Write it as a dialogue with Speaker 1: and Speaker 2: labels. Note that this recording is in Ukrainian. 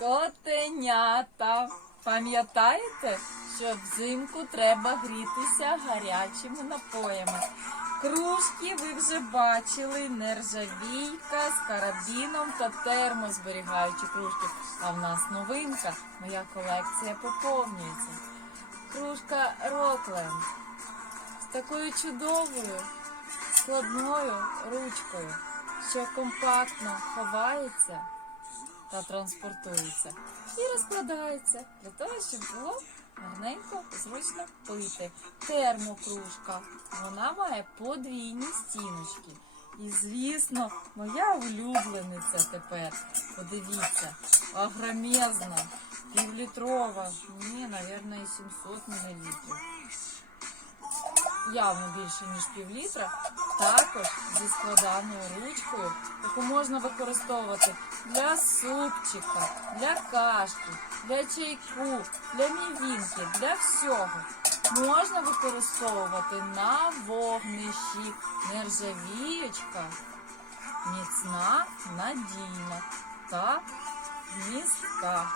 Speaker 1: Котенята. Пам'ятаєте, що взимку треба грітися гарячими напоями? Кружки ви вже бачили, нержавійка з карабіном та термозберігаючі кружки. А в нас новинка, моя колекція поповнюється. Кружка Рокленд з такою чудовою складною ручкою, що компактно ховається та транспортується і розкладається для того, щоб було гарненько зручно пити. Термокружка. Вона має подвійні стіночки. І, звісно, моя улюблениця тепер. Подивіться, агромезна, півлітрова. Ні, мабуть, і 700 мл. Явно більше, ніж півлітра. Також зі складаною ручкою, яку можна використовувати для супчика, для кашки, для чайку, для мівінки, для всього. Можна використовувати на вогнищі. Нержавіючка, міцна, надійна та містка.